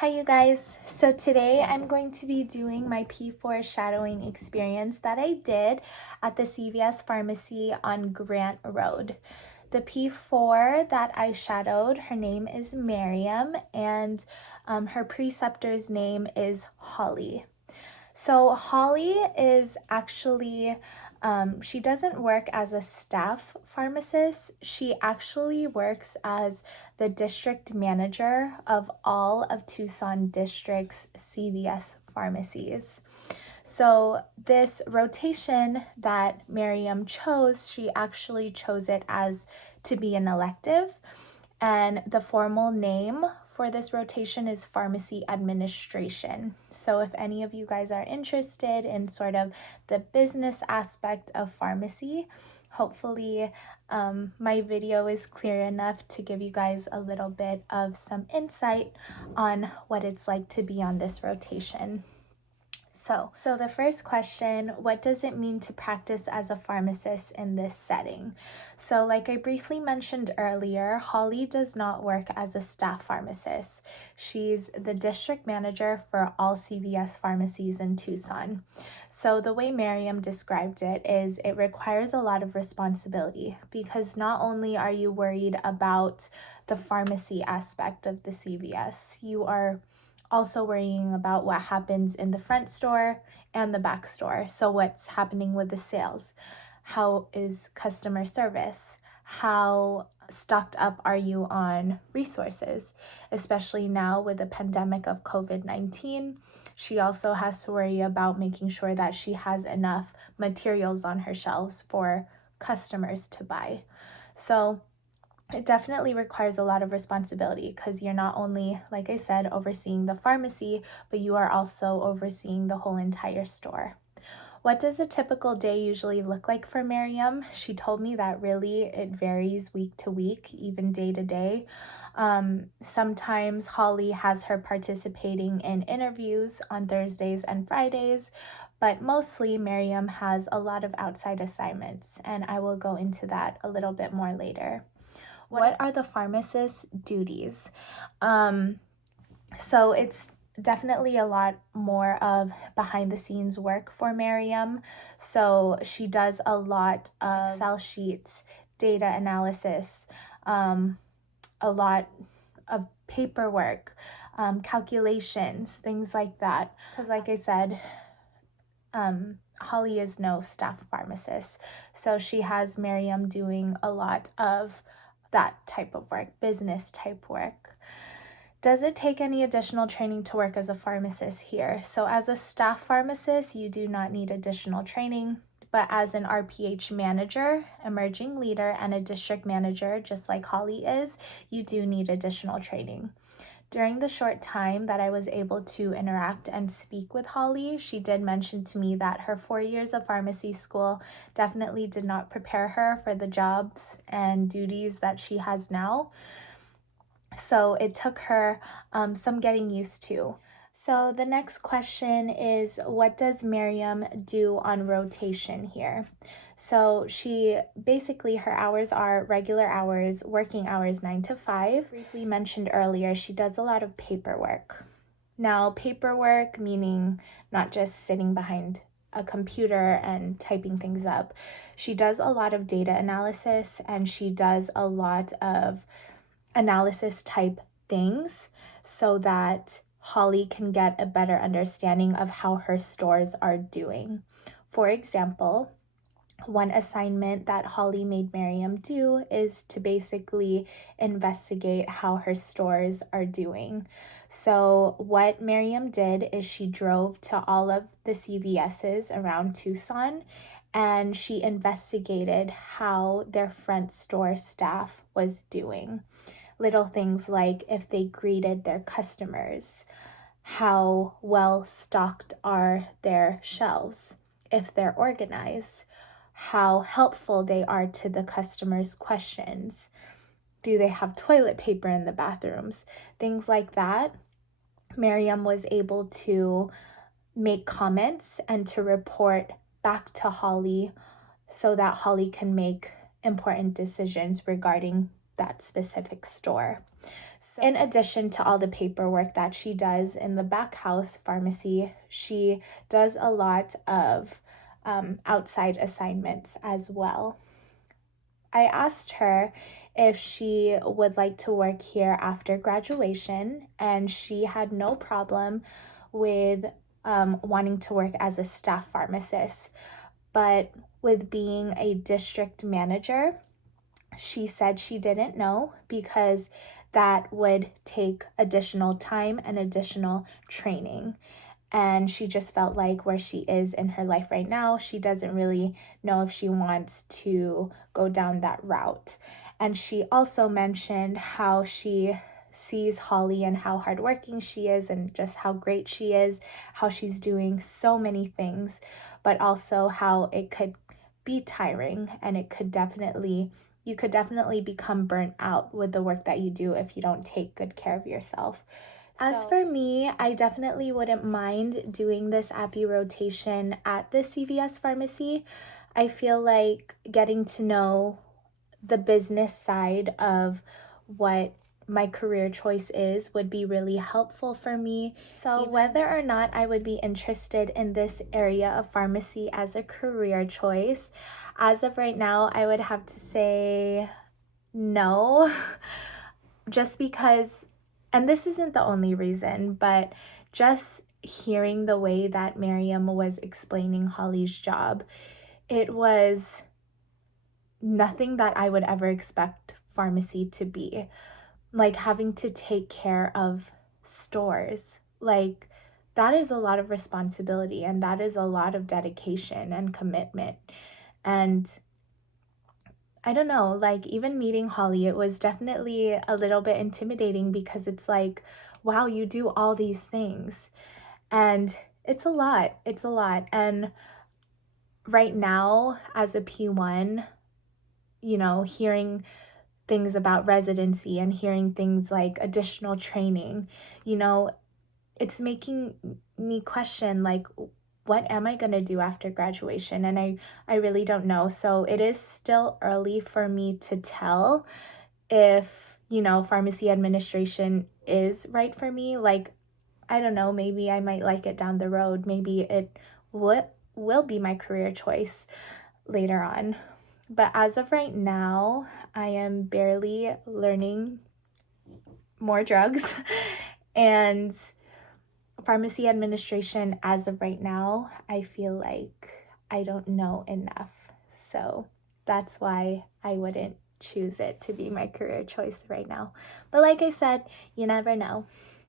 Hi you guys, so today I'm going to be doing my P4 shadowing experience that I did at the CVS pharmacy on Grant Road. The P4 that I shadowed, her name is Miriam, and her preceptor's name is Holly. So Holly is actually, she doesn't work as a staff pharmacist. She actually works as the district manager of all of Tucson District's CVS pharmacies. So this rotation that Miriam chose, she actually chose it as to be an elective. And the formal name for this rotation is pharmacy administration. So if any of you guys are interested in sort of the business aspect of pharmacy, hopefully my video is clear enough to give you guys a little bit of some insight on what it's like to be on this rotation. So the first question, what does it mean to practice as a pharmacist in this setting? So like I briefly mentioned earlier, Holly does not work as a staff pharmacist. She's the district manager for all CVS pharmacies in Tucson. So the way Miriam described it is it requires a lot of responsibility because not only are you worried about the pharmacy aspect of the CVS, you are also worrying about what happens in the front store and the back store. So what's happening with the sales? How is customer service? How stocked up are you on resources? Especially now with the pandemic of COVID-19, she also has to worry about making sure that she has enough materials on her shelves for customers to buy. So it definitely requires a lot of responsibility because you're not only, like I said, overseeing the pharmacy, but you are also overseeing the whole entire store. What does a typical day usually look like for Miriam? She told me that really it varies week to week, even day to day. Sometimes Holly has her participating in interviews on Thursdays and Fridays, but mostly Miriam has a lot of outside assignments, and I will go into that a little bit more later. What are the pharmacist's duties? So it's definitely a lot more of behind the scenes work for Miriam. So she does a lot of Excel sheets, data analysis, a lot of paperwork, calculations, things like that. Because like I said, Holly is no staff pharmacist. So she has Miriam doing a lot of that type of work, business type work. Does it take any additional training to work as a pharmacist here? So as a staff pharmacist, you do not need additional training, but as an RPH manager, emerging leader, and a district manager, just like Holly is, you do need additional training. During the short time that I was able to interact and speak with Holly, she did mention to me that her 4 years of pharmacy school definitely did not prepare her for the jobs and duties that she has now. So it took her some getting used to. So the next question is, what does Miriam do on rotation here? So she basically, her hours are regular hours, working hours 9 to 5. Briefly mentioned earlier, she does a lot of paperwork. Now, paperwork meaning not just sitting behind a computer and typing things up. She does a lot of data analysis and she does a lot of analysis type things so that Holly can get a better understanding of how her stores are doing. For example, one assignment that Holly made Miriam do is to basically investigate how her stores are doing. So what Miriam did is she drove to all of the CVS's around Tucson and she investigated how their front store staff was doing. Little things like if they greeted their customers, how well stocked are their shelves, if they're organized, how helpful they are to the customers' questions. Do they have toilet paper in the bathrooms? Things like that. Miriam was able to make comments and to report back to Holly so that Holly can make important decisions regarding that specific store. In addition to all the paperwork that she does in the back house pharmacy, she does a lot of outside assignments as well. I asked her if she would like to work here after graduation, and she had no problem with wanting to work as a staff pharmacist. But with being a district manager, she said she didn't know because that would take additional time and additional training. And she just felt like where she is in her life right now, she doesn't really know if she wants to go down that route. And she also mentioned how she sees Holly and how hardworking she is and just how great she is, how she's doing so many things, but also how it could be tiring and you could definitely become burnt out with the work that you do if you don't take good care of yourself. As for me, I definitely wouldn't mind doing this API rotation at the CVS pharmacy. I feel like getting to know the business side of what my career choice is would be really helpful for me. So whether or not I would be interested in this area of pharmacy as a career choice, as of right now, I would have to say no, just because, and this isn't the only reason, but just hearing the way that Miriam was explaining Holly's job, it was nothing that I would ever expect pharmacy to be. Like having to take care of stores, like that is a lot of responsibility and that is a lot of dedication and commitment. And I don't know, like even meeting Holly, it was definitely a little bit intimidating because it's like, wow, you do all these things. And it's a lot. It's a lot. And right now, as a P1, hearing things about residency and hearing things like additional training, it's making me question, like, what am I going to do after graduation? And I really don't know. So it is still early for me to tell if, pharmacy administration is right for me. Like, I don't know, maybe I might like it down the road. Maybe it will be my career choice later on. But as of right now, I am barely learning more drugs and pharmacy administration as of right now, I feel like I don't know enough. So that's why I wouldn't choose it to be my career choice right now. But like I said, you never know.